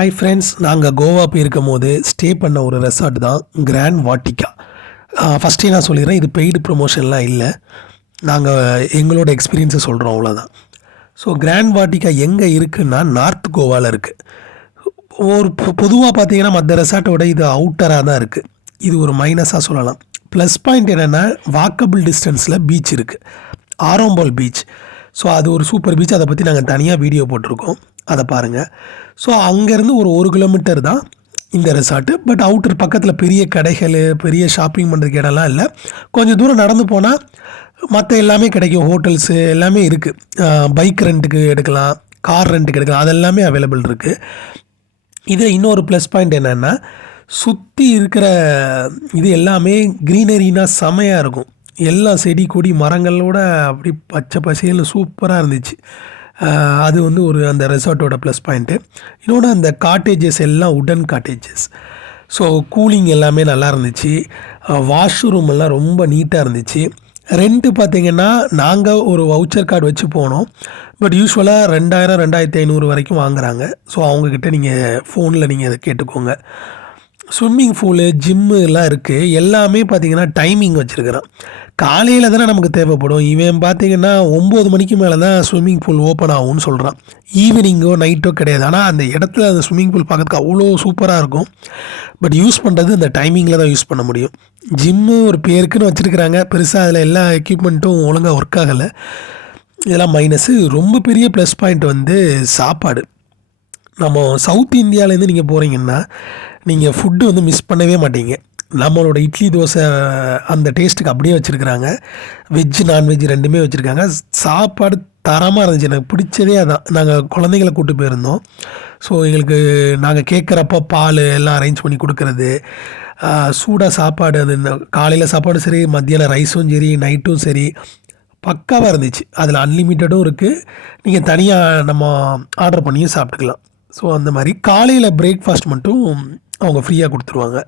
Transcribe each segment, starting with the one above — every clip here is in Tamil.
ஹாய் ஃப்ரெண்ட்ஸ், நாங்கள் கோவா போயிருக்கும்போது ஸ்டே பண்ண ஒரு ரெசார்ட் தான் கிராண்ட் வாட்டிகா. ஃபஸ்ட்டே நான் சொல்லிடுறேன், இது பெய்டு ப்ரொமோஷன்லாம் இல்லை. நாங்கள் எங்களோட எக்ஸ்பீரியன்ஸை சொல்கிறோம், அவ்வளோதான். ஸோ கிராண்ட் வாட்டிகா எங்கே இருக்குன்னா நார்த் கோவாவில் இருக்குது. ஒரு பொதுவாக பார்த்தீங்கன்னா மற்ற ரெசார்ட்டோட இது அவுட்டராக தான் இருக்குது. இது ஒரு மைனஸாக சொல்லலாம். ப்ளஸ் பாயிண்ட் என்னென்னா வாக்கபிள் டிஸ்டன்ஸில் பீச் இருக்குது, ஆரோம்பால் பீச். ஸோ அது ஒரு சூப்பர் பீச். அதை பற்றி நாங்கள் தனியாக வீடியோ போட்டிருக்கோம், அதை பாருங்கள். ஸோ அங்கேருந்து ஒரு 1 கிலோமீட்டர் தான் இந்த ரெசார்ட்டு. பட் அவுட்டர் பக்கத்தில் பெரிய கடைகள், பெரிய ஷாப்பிங் பண்ணுறதுக்கு இடம்லாம் இல்லை. கொஞ்சம் தூரம் நடந்து போனால் மற்ற எல்லாமே கிடைக்கும். ஹோட்டல்ஸு எல்லாமே இருக்குது. பைக் ரெண்ட்டுக்கு எடுக்கலாம், கார் ரெண்ட்டுக்கு எடுக்கலாம், அதெல்லாமே அவைலபிள் இருக்குது. இதில் இன்னொரு ப்ளஸ் பாயிண்ட் என்னென்னா, சுற்றி இருக்கிற இது எல்லாமே க்ரீனரினா செமையாக இருக்கும். எல்லா செடி கொடி மரங்களோட அப்படி பச்சை பசேல்னு சூப்பராக இருந்துச்சு. அது வந்து ஒரு அந்த ரெசார்ட்டோட ப்ளஸ் பாயிண்ட்டு. இன்னொன்று, அந்த காட்டேஜஸ் எல்லாம் உடன் காட்டேஜஸ். ஸோ கூலிங் எல்லாமே நல்லா இருந்துச்சு. வாஷ்ரூம் எல்லாம் ரொம்ப நீட்டாக இருந்துச்சு. ரெண்ட்டு பார்த்திங்கன்னா நாங்கள் ஒரு வவுச்சர் கார்டு வச்சு போனோம். பட் யூஸ்வலாக 2000 2500 வரைக்கும் வாங்குகிறாங்க. ஸோ அவங்கக்கிட்ட நீங்கள் ஃபோனில் நீங்கள் அதை கேட்டுக்கோங்க. ஸ்விம்மிங் பூலு, ஜிம்மு எல்லாம் இருக்குது. எல்லாமே பார்த்திங்கன்னா டைமிங் வச்சுருக்கிறான். காலையில் தானே நமக்கு தேவைப்படும். இவன் பார்த்திங்கன்னா 9 மணிக்கு மேலே தான் ஸ்விம்மிங் பூல் ஓப்பன் ஆகும்னு சொல்கிறான். ஈவினிங்கோ நைட்டோ கிடையாது. ஆனால் அந்த இடத்துல அந்த ஸ்விம்மிங் பூல் பார்க்கறதுக்கு அவ்வளோ சூப்பராக இருக்கும். பட் யூஸ் பண்ணுறது அந்த டைமிங்கில் தான் யூஸ் பண்ண முடியும். ஜிம்மு ஒரு பேருக்குன்னு வச்சுருக்கிறாங்க, பெருசாக அதில் எல்லா எக்யூப்மெண்ட்டும் ஒழுங்காக ஒர்க் ஆகலை. இதெல்லாம் மைனஸு. ரொம்ப பெரிய ப்ளஸ் பாயிண்ட் வந்து சாப்பாடு. நம்ம சவுத் இந்தியாவிலேருந்து நீங்கள் போகிறீங்கன்னா நீங்கள் ஃபுட்டு வந்து மிஸ் பண்ணவே மாட்டீங்க. நம்மளோட இட்லி தோசை அந்த டேஸ்ட்டுக்கு அப்படியே வச்சுருக்குறாங்க. வெஜ்ஜு நான்வெஜ் ரெண்டுமே வச்சுருக்காங்க. சாப்பாடு தரமாக இருந்துச்சு. எனக்கு பிடிச்சதே அதான். நாங்கள் குழந்தைங்களை கூப்பிட்டு போயிருந்தோம். ஸோ எங்களுக்கு நாங்கள் கேட்குறப்ப பால் எல்லாம் அரேஞ்ச் பண்ணி கொடுக்குறது, சூடாக சாப்பாடு. அது காலையில் சாப்பாடும் சரி, மத்தியானம் ரைஸும் சரி, நைட்டும் சரி, பக்காவாக இருந்துச்சு. அதில் அன்லிமிட்டடும் இருக்குது. நீங்கள் தனியாக நம்ம ஆர்டர் பண்ணியும் சாப்பிட்டுக்கலாம். ஸோ அந்த மாதிரி காலையில் பிரேக்ஃபாஸ்ட் மட்டும் அவங்க ஃப்ரீயாக கொடுத்துருவாங்க.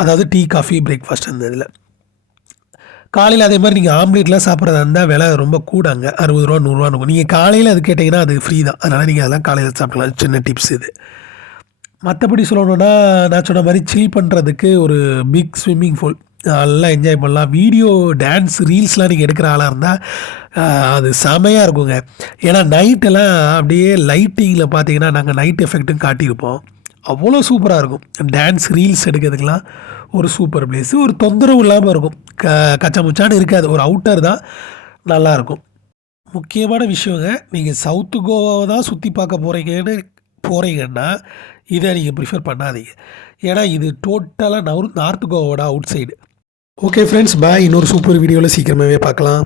அதாவது டீ, காஃபி, பிரேக்ஃபாஸ்ட் அந்த இதில். காலையில் அதே மாதிரி நீங்கள் ஆம்லேட்லாம் சாப்பிட்றதா இருந்தால் விலை ரொம்ப கூடாங்க, 60 ரூபா 100 ரூபா இருக்கும். நீங்கள் காலையில் அது கேட்டிங்கன்னா அது ஃப்ரீ தான். அதனால் நீங்கள் அதெல்லாம் காலையில் சாப்பிடலாம். சின்ன டிப்ஸ் இது. மற்றபடி சொல்லணுன்னா, நான் சொன்ன மாதிரி சில் பண்ணுறதுக்கு ஒரு பிக் ஸ்விம்மிங் பூல், நல்லா என்ஜாய் பண்ணலாம். வீடியோ, டான்ஸ், ரீல்ஸ்லாம் நீங்கள் எடுக்கிற ஆளாக இருந்தால் அது செமையாக இருக்குங்க. ஏன்னா நைட்டெல்லாம் அப்படியே லைட்டிங்கில் பார்த்தீங்கன்னா நாங்கள் நைட் எஃபெக்ட்டும் காட்டியிருப்போம். அவ்வளோ சூப்பராக இருக்கும். டான்ஸ், ரீல்ஸ் எடுக்கிறதுக்கெலாம் ஒரு சூப்பர் பிளேஸு. ஒரு தொந்தரவு இல்லாமல் இருக்கும். கச்சமுச்சான்னு இருக்காது. ஒரு அவுட்டர் தான், நல்லாயிருக்கும். முக்கியமான விஷயங்க, நீங்கள் சவுத்து கோவாவை தான் சுற்றி பார்க்க போகிறீங்கன்னா இதை நீங்கள் ப்ரிஃபர் பண்ணாதீங்க. ஏன்னா இது டோட்டலாக நார்த் கோவாவோட outside. Okay friends, bye. இன்னொரு சூப்பர் வீடியோவில் சீக்கிரமாகவே பார்க்கலாம்.